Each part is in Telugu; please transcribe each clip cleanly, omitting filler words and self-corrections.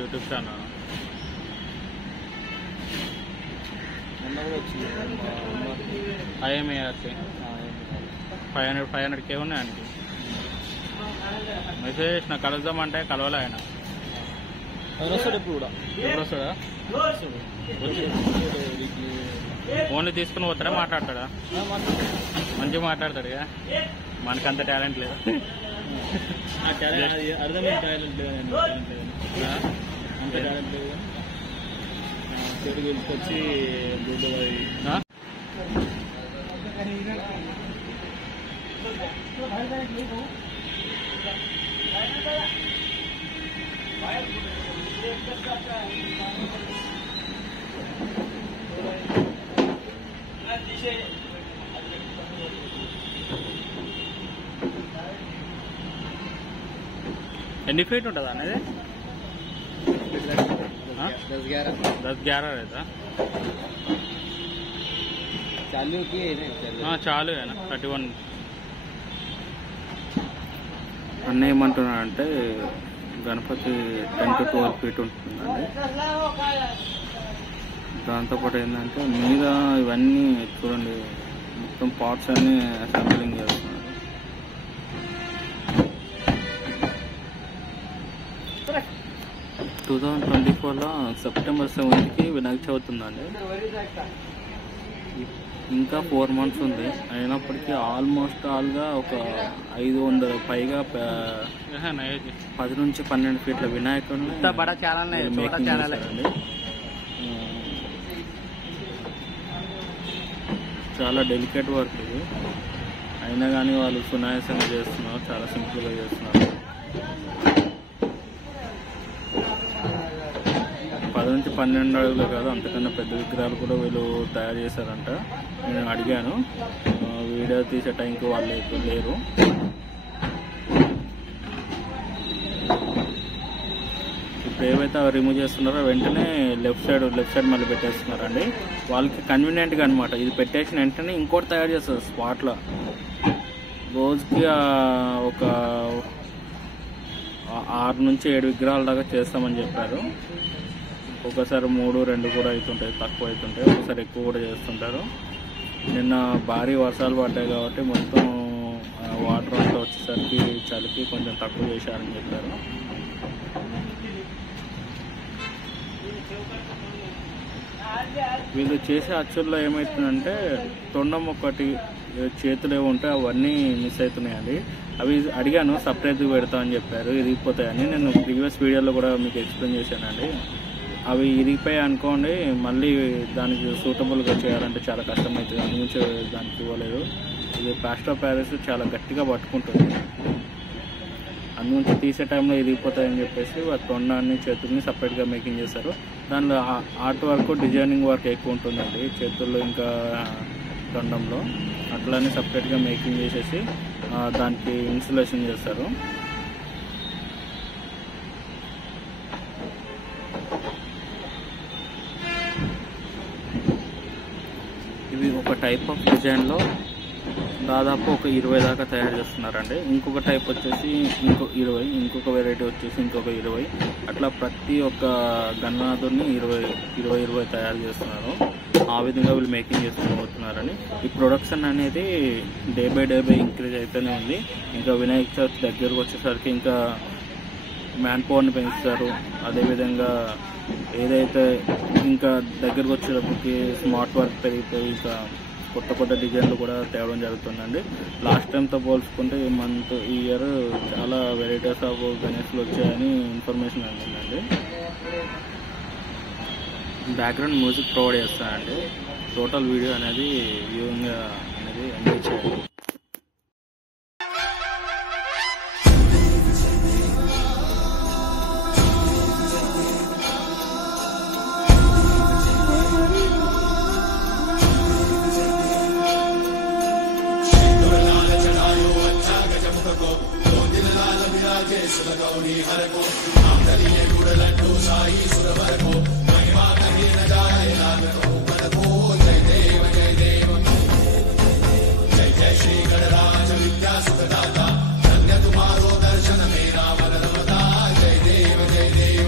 యూట్యూబ్ ఛానల్ ఐఎంఏఆర్సీ 500K ఉన్నాయి ఆయనకి. మెసేజ్ చేసిన కలుద్దామంటే కలవలే ఆయన. ఎప్పుడు వస్తాడా? ఓన్లీ తీసుకుని పోతాడా మాట్లాడతాడా? మంచిగా మాట్లాడతాడు. మనకంత టాలెంట్ లేదు. అర్థమైన టాలెంట్ లేదు, అంత టాలెంట్ లేదు. చెడు వెళ్ళికొచ్చి ఎన్ని ఫీట్ ఉంటుందా అనేది? 10-11 रहता. चालू की చాలు 31. అన్న ఏమంటున్నాడంటే గణపతి 10 to 12 feet ఉంటుందండి. దాంతోపాటు ఏంటంటే మీద ఇవన్నీ చూడండి మొత్తం పార్ట్స్ అన్ని అసెంబ్లింగ్ చేస్తున్నారు. సెప్టెంబర్ 7కి వినాయక చవితి ఉందండి. ఇంకా 4 months ఉంది. అయినప్పటికీ ఆల్మోస్ట్ ఆల్గా ఒక 500 పైగా 10 నుంచి 12 ఫీట్ల వినాయకుడిని మేకింగ్. చాలా డెలికేట్ వర్క్ ఇది. అయినా కానీ వాళ్ళు సునాయాసంగా చేస్తున్నారు, చాలా సింపుల్గా చేస్తున్నారు. 10 నుంచి 12 అడుగులు కాదు, అంతకన్నా పెద్ద విగ్రహాలు కూడా వీళ్ళు తయారు చేశారంట. నేను అడిగాను, వీడియో తీసే టైంకి వాళ్ళు లేరు. ఇప్పుడు ఏవైతే రిమూవ్ చేస్తున్నారో వెంటనే లెఫ్ట్ సైడ్ మళ్ళీ పెట్టేస్తున్నారండి. వాళ్ళకి కన్వీనియంట్గా అనమాట. ఇది పెట్టేసిన వెంటనే ఇంకోటి తయారు చేస్తారు స్పాట్లో. రోజుకి ఒక 6 నుంచి 7 విగ్రహాల దాకా చేస్తామని చెప్పారు. ఒకసారి 3-2 కూడా అవుతుంటాయి, తక్కువ అవుతుంటాయి, ఒకసారి ఎక్కువ కూడా చేస్తుంటారు. నిన్న భారీ వర్షాలు పడ్డాయి కాబట్టి మొత్తం వాటర్ అంతా వచ్చేసరికి చలికి కొంచెం తక్కువ చేశారని చెప్పారు. వీళ్ళు చేసే అచ్చుల్లో ఏమవుతుందంటే తొండం ఒకటి చేతులు ఏమి ఉంటాయి అవన్నీ మిస్ అవుతున్నాయండి. అవి అడిగాను సపరేట్గా పెడతామని చెప్పారు, ఇరిగిపోతాయని. నేను ప్రీవియస్ వీడియోలో కూడా మీకు ఎక్స్ప్లెయిన్ చేశానండి. అవి ఇరిగిపోయాయి అనుకోండి, మళ్ళీ దానికి సూటబుల్గా చేయాలంటే చాలా కష్టమవుతుంది. అందుగురించి దానికి ఇవ్వలేదు. ఇది ప్లాస్టర్ ఆఫ్ ప్యారిస్ చాలా గట్టిగా పట్టుకుంటుంది, అందుగురించి తీసే టైంలో ఇరిగిపోతాయని చెప్పేసి వాటి తొండాన్ని చేతుల్ని సపరేట్గా మేకింగ్ చేశారు. దానిలో ఆర్ట్ వర్క్, డిజైనింగ్ వర్క్ ఎక్కువ ఉంటుందండి చేతుల్లో ఇంకా తొండంలో. అట్లానే సపరేట్గా మేకింగ్ చేసేసి దానికి ఇన్సులేషన్ చేస్తారు. ఇవి ఒక టైప్ ఆఫ్ డిజైన్లో దాదాపు ఒక 20 దాకా తయారు చేస్తున్నారండి. ఇంకొక టైప్ వచ్చేసి ఇంకో 20, ఇంకొక వెరైటీ వచ్చేసి ఇంకొక 20. అట్లా ప్రతి ఒక్క గణనాథుని 20 తయారు చేస్తున్నారు. ఆ విధంగా వీళ్ళు మేకింగ్ చేసుకుని పోతున్నారని. ఈ ప్రొడక్షన్ అనేది డే బై ఇంక్రీజ్ అయితేనే ఉంది. ఇంకా వినాయక చవితి దగ్గరకు వచ్చేసరికి ఇంకా మ్యాన్ పవర్ని పెంచుతారు. అదేవిధంగా ఏదైతే ఇంకా దగ్గరకు వచ్చేటప్పటికి స్మార్ట్ వర్క్ పెరిగిపోయి ఇంకా కొత్త డిజైన్లు కూడా తేవడం జరుగుతుందండి. లాస్ట్ టైంతో పోల్చుకుంటే ఈ ఇయర్ చాలా వెరైటీస్ ఆఫ్ గణేష్లు వచ్చాయని ఇన్ఫర్మేషన్ అందిందండి. బ్యాక్గ్రౌండ్ మ్యూజిక్ ప్రొవైడ్ చేస్తానండి. టోటల్ వీడియో అనేది వ్యూయింగ్ అనేది ఎంజాయ్ చేయాలి. जय देव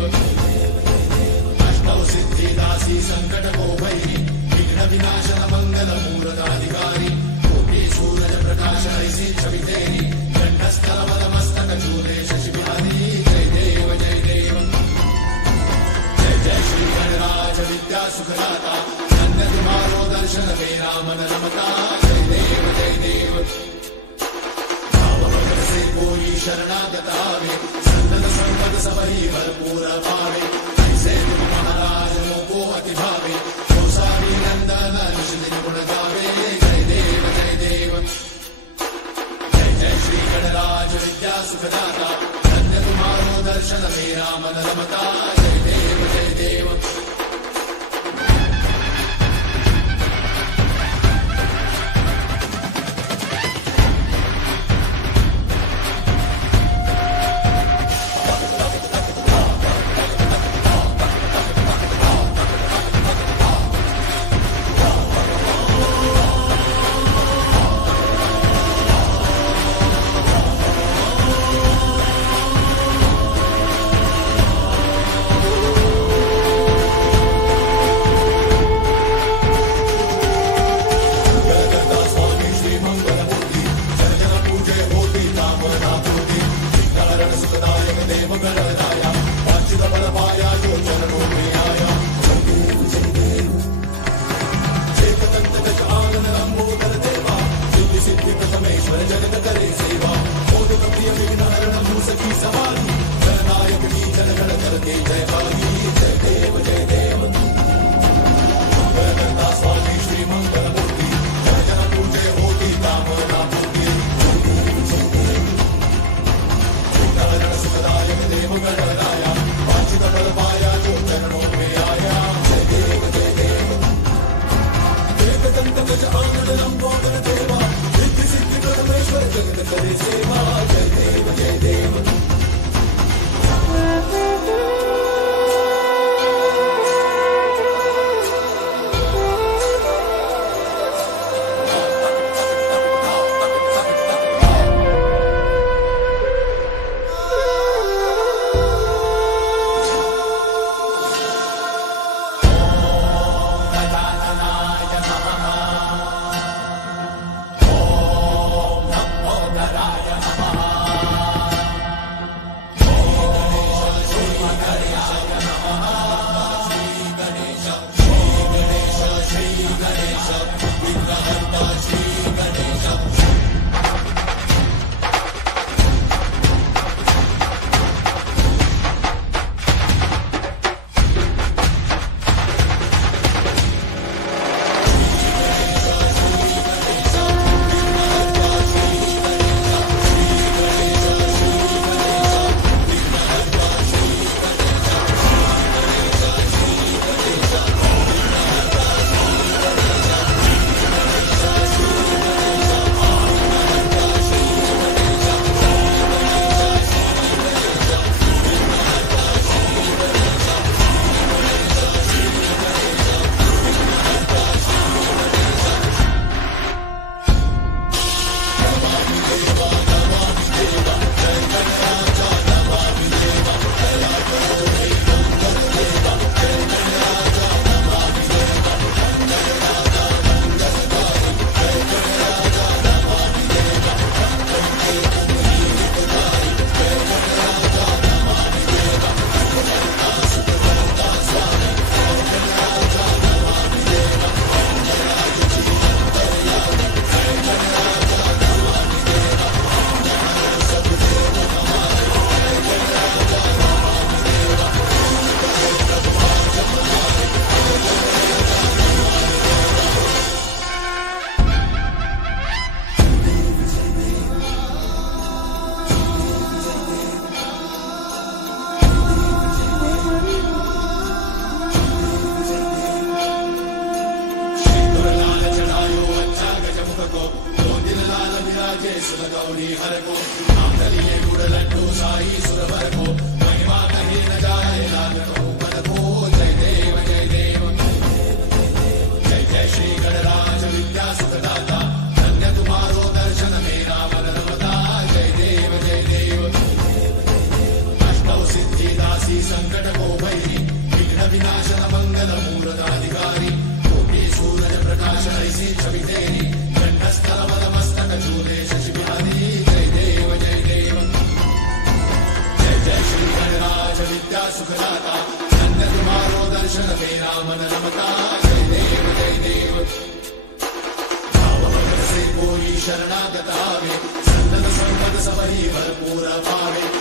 शरणागतावे संतत संपद सबही भरपूर पावे